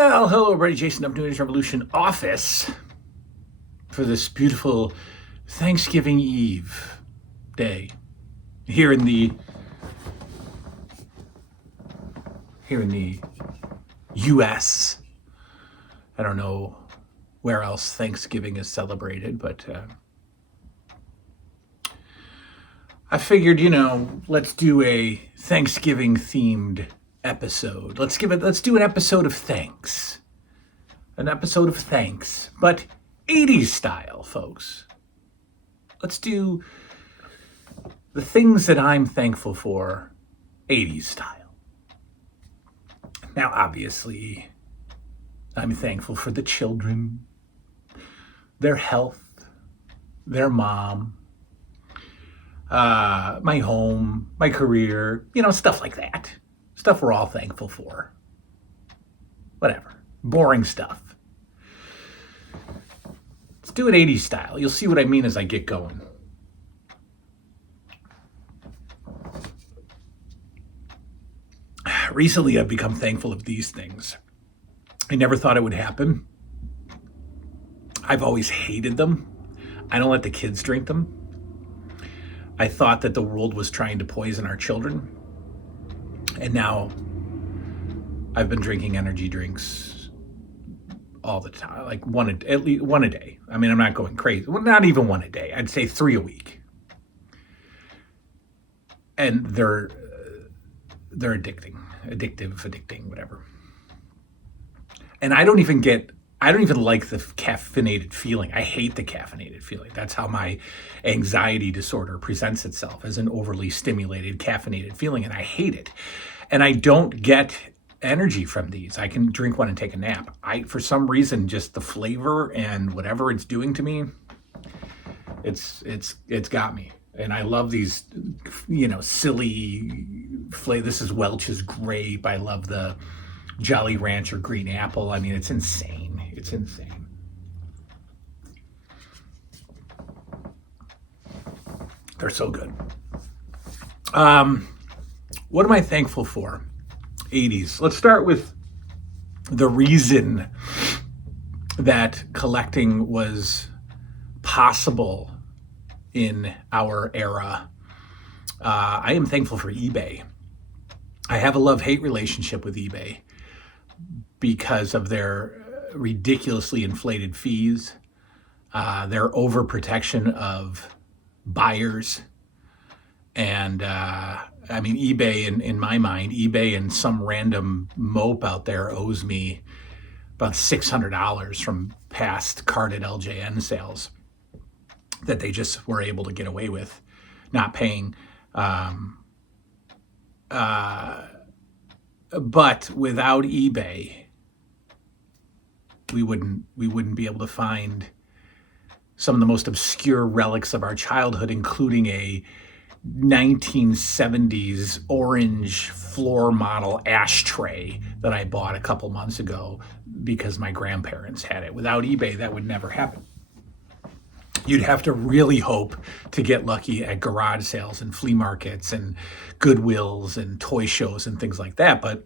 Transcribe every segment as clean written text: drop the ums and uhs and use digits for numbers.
Well, hello everybody, Jason of New Age Revolution office for this beautiful Thanksgiving Eve day here in the US. I don't know where else Thanksgiving is celebrated, but I figured, let's do a Thanksgiving themed episode. Let's do an episode of thanks. An episode of thanks, but 80s style, folks. Let's do the things that I'm thankful for 80s style. Now, obviously, I'm thankful for the children, their health, their mom, my home, my career, stuff like that. Stuff we're all thankful for. Whatever. Boring stuff. Let's do it 80s style. You'll see what I mean as I get going. Recently, I've become thankful of these things. I never thought it would happen. I've always hated them. I don't let the kids drink them. I thought that the world was trying to poison our children. And now I've been drinking energy drinks all the time, like at least one a day. I mean, I'm not going crazy. Well, not even one a day. I'd say 3 a week. And they're addicting, whatever. And I don't even like the caffeinated feeling. I hate the caffeinated feeling. That's how my anxiety disorder presents itself, as an overly stimulated caffeinated feeling, and I hate it. And I don't get energy from these. I can drink one and take a nap. For some reason, just the flavor and whatever it's doing to me, it's got me. And I love these, silly flavor. This is Welch's Grape. I love the Jolly Rancher Green Apple. I mean, it's insane. It's insane. They're so good. What am I thankful for? 80s. Let's start with the reason that collecting was possible in our era. I am thankful for eBay. I have a love-hate relationship with eBay because of their ridiculously inflated fees, their overprotection of buyers, and eBay, in my mind, eBay and some random mope out there owes me about $600 from past carded LJN sales that they just were able to get away with not paying. But without eBay, we wouldn't be able to find some of the most obscure relics of our childhood, including a 1970s orange floor model ashtray that I bought a couple months ago because my grandparents had it. Without eBay, that would never happen. You'd have to really hope to get lucky at garage sales and flea markets and Goodwills and toy shows and things like that. But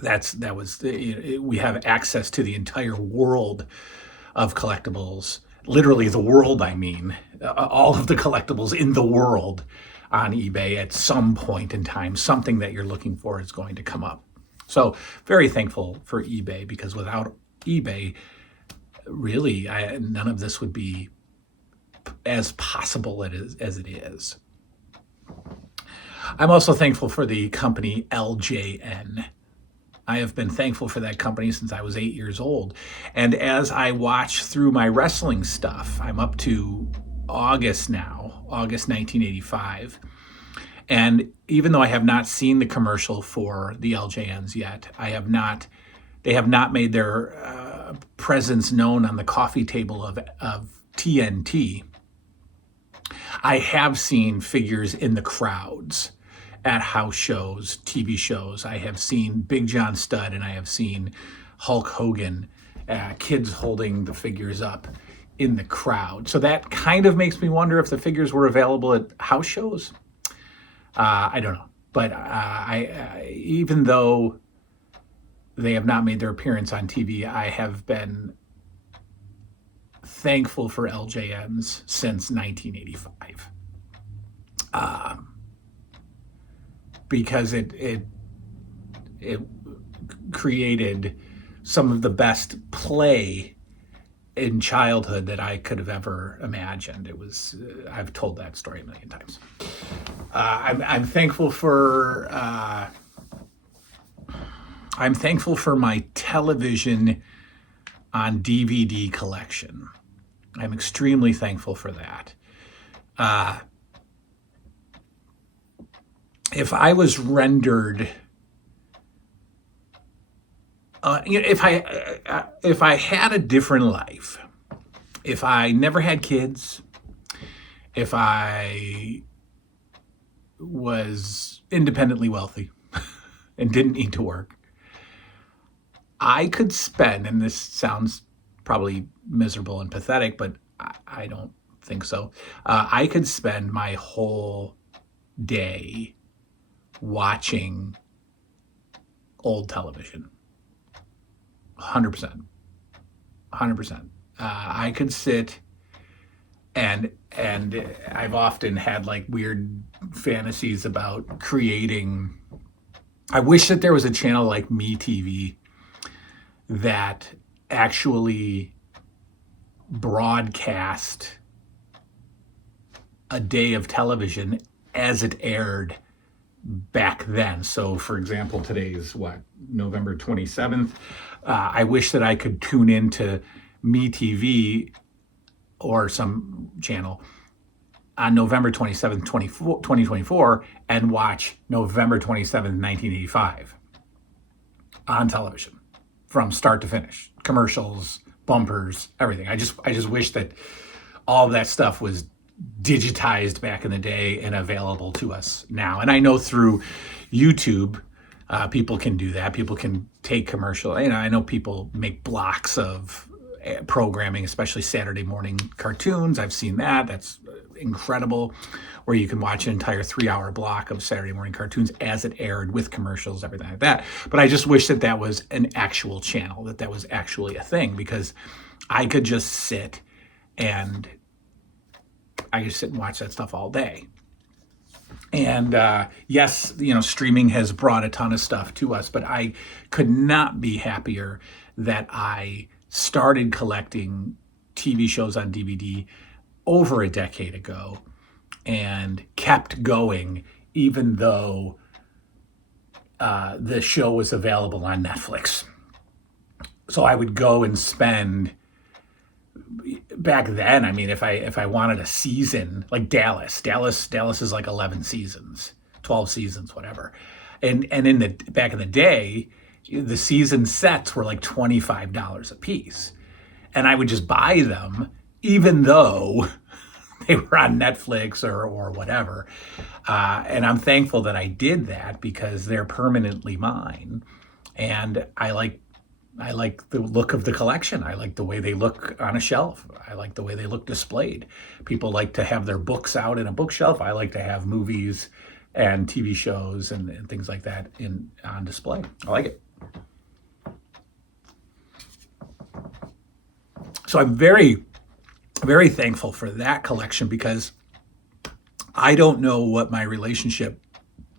we have access to the entire world of collectibles. Literally the world, all of the collectibles in the world on eBay at some point in time. Something that you're looking for is going to come up. So very thankful for eBay, because without eBay, really, none of this would be as possible as it is. I'm also thankful for the company LJN. I have been thankful for that company since I was 8 years old. And as I watch through my wrestling stuff, I'm up to August now, August 1985. And even though I have not seen the commercial for the LJNs yet, they have not made their presence known on the coffee table of TNT. I have seen figures in the crowds at house shows, TV shows. I have seen Big John Studd and I have seen Hulk Hogan, kids holding the figures up in the crowd. So that kind of makes me wonder if the figures were available at house shows. I don't know. But even though they have not made their appearance on TV. I have been thankful for LJNs since 1985, because it created some of the best play in childhood that I could have ever imagined. It was I've told that story a million times. I'm thankful for my television on DVD collection. I'm extremely thankful for that. If I was rendered, if I had a different life, if I never had kids, if I was independently wealthy and didn't need to work, I could spend, and this sounds probably miserable and pathetic, but I don't think so. I could spend my whole day watching old television. 100%. 100%. I could sit and I've often had like weird fantasies about creating. I wish that there was a channel like MeTV that actually broadcast a day of television as it aired back then. So, for example, today is November 27th. I wish that I could tune into MeTV or some channel on November 27th, 2024, and watch November 27th, 1985 on television from start to finish. Commercials, bumpers, everything. I just wish that all of that stuff was digitized back in the day and available to us now. And I know through YouTube, people can do that. People can take commercial. I know people make blocks of programming, especially Saturday morning cartoons. I've seen that. That's incredible, where you can watch an entire 3-hour block of Saturday morning cartoons as it aired with commercials, everything like that. But I just wish that that was an actual channel, that was actually a thing, because I could just sit and watch that stuff all day. And yes, streaming has brought a ton of stuff to us, but I could not be happier that I started collecting TV shows on DVD over a decade ago and kept going, even though the show was available on Netflix. So I would go and spend, back then, I mean, if I wanted a season, like Dallas is like 11 seasons, 12 seasons, whatever. And in the back in the day, the season sets were like $25 a piece. And I would just buy them, even though they were on Netflix or whatever. And I'm thankful that I did that, because they're permanently mine. And I like the look of the collection. I like the way they look on a shelf. I like the way they look displayed. People like to have their books out in a bookshelf. I like to have movies and TV shows and things like that on display. I like it. So I'm very, very thankful for that collection, because I don't know what my relationship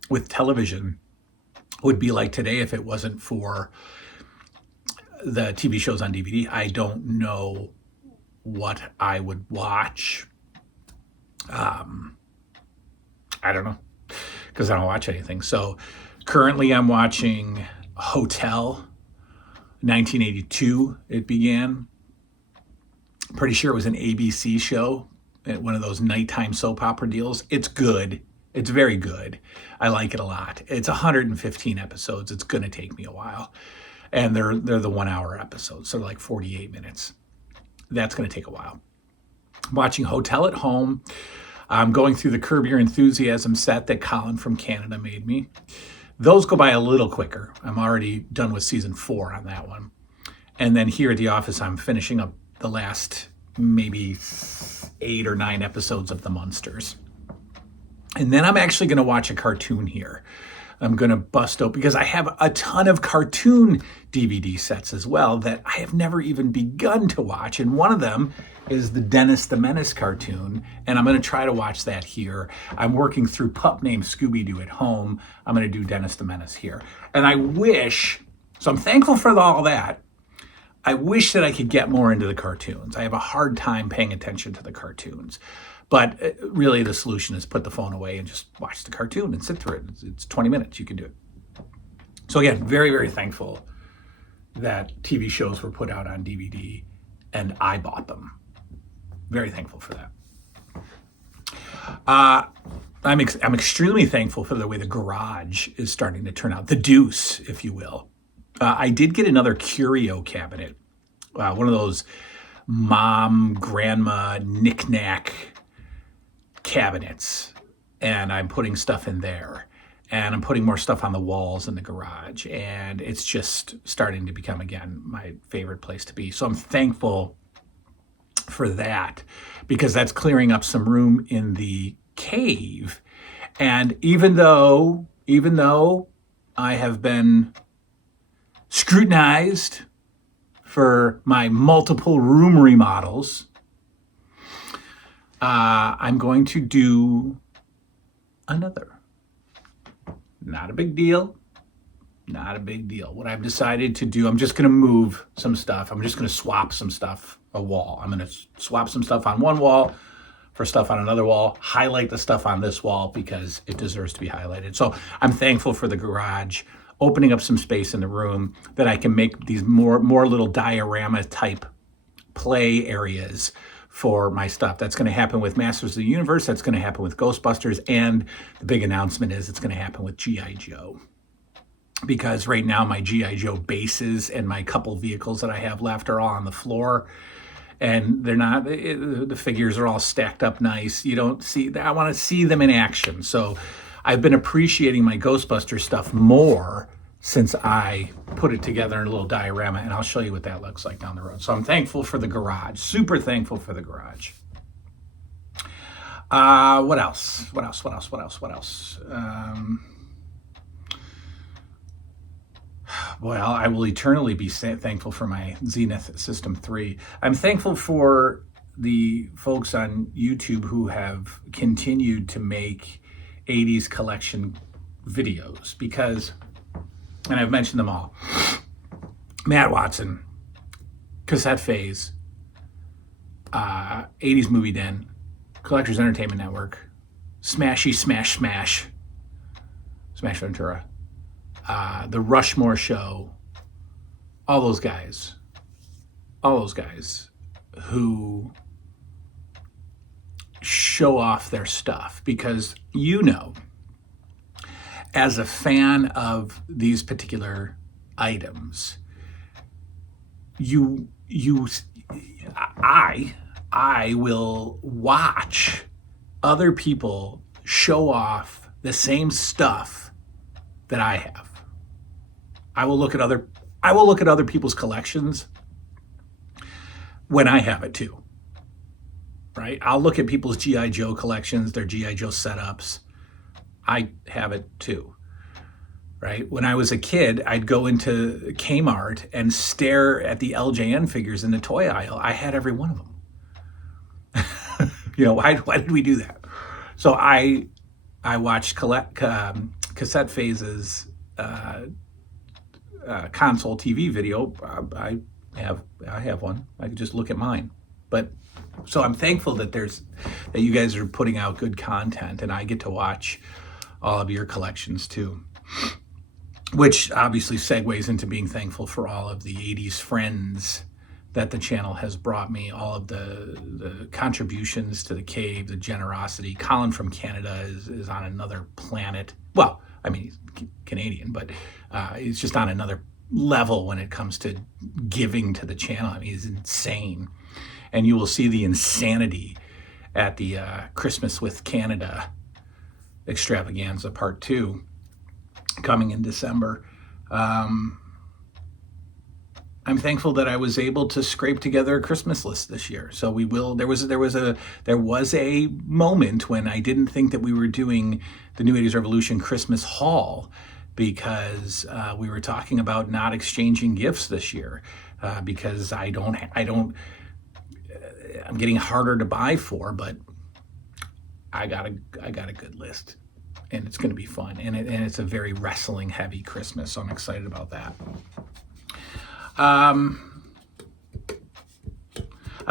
with television would be like today if it wasn't for the TV shows on DVD. I don't know what I would watch. I don't know, because I don't watch anything. So currently I'm watching Hotel, 1982 it began. Pretty sure it was an ABC show, one of those nighttime soap opera deals. It's good. It's very good. I like it a lot. It's 115 episodes. It's going to take me a while. And they're the 1-hour episodes, so like 48 minutes. That's going to take a while. I'm watching Hotel at home. I'm going through the Curb Your Enthusiasm set that Colin from Canada made me. Those go by a little quicker. I'm already done with season 4 on that one. And then here at the office, I'm finishing up the last maybe 8 or 9 episodes of The Munsters. And then I'm actually going to watch a cartoon here. I'm going to bust open, because I have a ton of cartoon DVD sets as well that I have never even begun to watch. And one of them is the Dennis the Menace cartoon, and I'm going to try to watch that here. I'm working through Pup Named Scooby-Doo at home. I'm going to do Dennis the Menace here. And I wish, so I'm thankful for all that. I wish that I could get more into the cartoons. I have a hard time paying attention to the cartoons. But really, the solution is put the phone away and just watch the cartoon and sit through it. It's 20 minutes. You can do it. So again, very, very thankful that TV shows were put out on DVD and I bought them. Very thankful for that. I'm extremely thankful for the way the garage is starting to turn out. The deuce, if you will. I did get another curio cabinet. One of those mom, grandma, knick-knack cabinets, and I'm putting stuff in there, and I'm putting more stuff on the walls in the garage, and it's just starting to become, again, my favorite place to be. So I'm thankful for that, because that's clearing up some room in the cave. And even though I have been scrutinized for my multiple room remodels, I'm going to do another. Not a big deal. Not a big deal. What I've decided to do, I'm just going to move some stuff. I'm just going to swap some stuff, a wall. I'm going to swap some stuff on one wall for stuff on another wall, highlight the stuff on this wall because it deserves to be highlighted. So I'm thankful for the garage, opening up some space in the room that I can make these more little diorama type play areas for my stuff. That's going to happen with Masters of the Universe. That's going to happen with Ghostbusters. And the big announcement is it's going to happen with G.I. Joe. Because right now my G.I. Joe bases and my couple vehicles that I have left are all on the floor. And they're not, the figures are all stacked up nice. You don't see, I want to see them in action. So I've been appreciating my Ghostbuster stuff more since I put it together in a little diorama, and I'll show you what that looks like down the road. So I'm thankful for the garage, super thankful for the garage. What else? Well, I will eternally be thankful for my Zenith System 3. I'm thankful for the folks on YouTube who have continued to make 80s collection videos, because, and I've mentioned them all, Matt Watson, Cassette Phase, 80s Movie Den, Collectors Entertainment Network, Smashy Smash Smash, Smash Ventura, The Rushmore Show, all those guys who show off their stuff, because, you know, as a fan of these particular items, I will watch other people show off the same stuff that I have. I will look at other people's collections when I have it too. Right? I'll look at people's G.I. Joe collections, their G.I. Joe setups. I have it too. Right? When I was a kid, I'd go into Kmart and stare at the LJN figures in the toy aisle. I had every one of them. You know, why did we do that? So I watched Cassette Phase's console TV video. I have one. I could just look at mine. But so I'm thankful that you guys are putting out good content, and I get to watch all of your collections too, which obviously segues into being thankful for all of the 80s friends that the channel has brought me, all of the contributions to the cave, the generosity. Colin from Canada is on another planet. Well, I mean, he's Canadian, but he's just on another level when it comes to giving to the channel. I mean, he's insane. And you will see the insanity at the Christmas with Canada extravaganza part 2 coming in December. I'm thankful that I was able to scrape together a Christmas list this year. So we will. There was a moment when I didn't think that we were doing the New 80s Revolution Christmas haul because we were talking about not exchanging gifts this year because I'm getting harder to buy for, but I got a good list, and it's going to be fun, and it's a very wrestling heavy Christmas, so I'm excited about that. I'm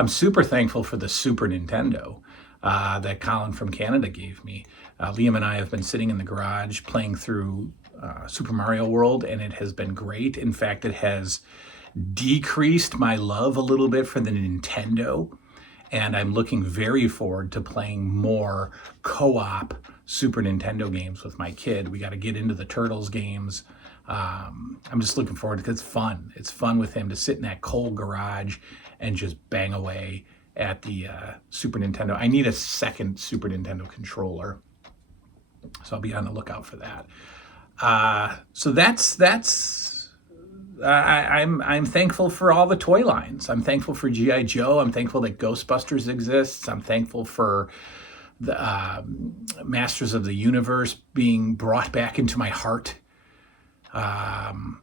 super thankful for the Super Nintendo that Colin from Canada gave me. Liam and I have been sitting in the garage playing through Super Mario World, and it has been great. In fact, it has decreased my love a little bit for the Nintendo, and I'm looking very forward to playing more co-op Super Nintendo games with my kid. We got to get into the Turtles games. I'm just looking forward to it. It's fun. It's fun with him to sit in that cold garage and just bang away at the Super Nintendo. I need a second Super Nintendo controller, so I'll be on the lookout for that. So I'm thankful for all the toy lines. I'm thankful for G.I. Joe. I'm thankful that Ghostbusters exists. I'm thankful for the Masters of the Universe being brought back into my heart. I'm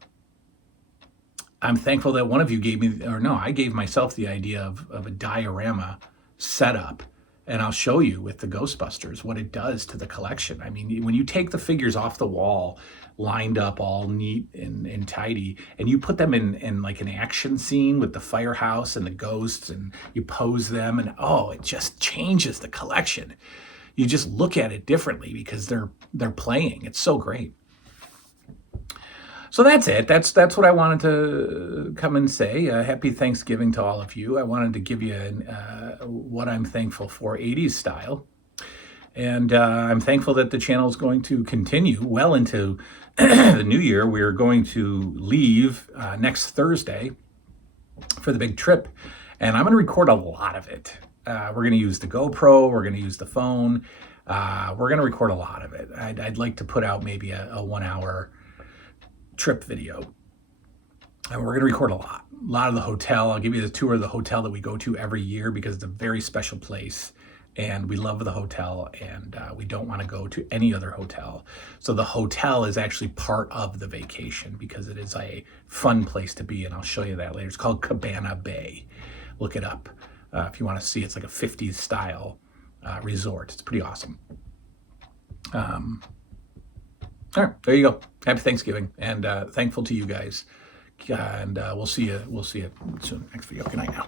thankful that one of you gave me, or no, I gave myself the idea of a diorama setup, and I'll show you with the Ghostbusters what it does to the collection. I mean, when you take the figures off the wall, lined up all neat and tidy, and you put them in like an action scene with the firehouse and the ghosts, and you pose them, and it just changes the collection. You just look at it differently because they're playing. It's so great. So that's it. That's what I wanted to come and say. Happy Thanksgiving to all of you. I wanted to give you what I'm thankful for, 80s style. And I'm thankful that the channel is going to continue well into the new year. We're going to leave next Thursday for the big trip. And I'm going to record a lot of it. We're going to use the GoPro. We're going to use the phone. We're going to record a lot of it. I'd like to put out maybe a 1 hour trip video, and we're going to record a lot of the hotel. I'll give you the tour of the hotel that we go to every year because it's a very special place, and we love the hotel, and we don't want to go to any other hotel. So the hotel is actually part of the vacation because it is a fun place to be, and I'll show you that later. It's called Cabana Bay. Look it up if you want to see. It's like a 50s style resort. It's pretty awesome. All right, there you go. Happy Thanksgiving, and thankful to you guys. And we'll see you soon. Next video. Good night now.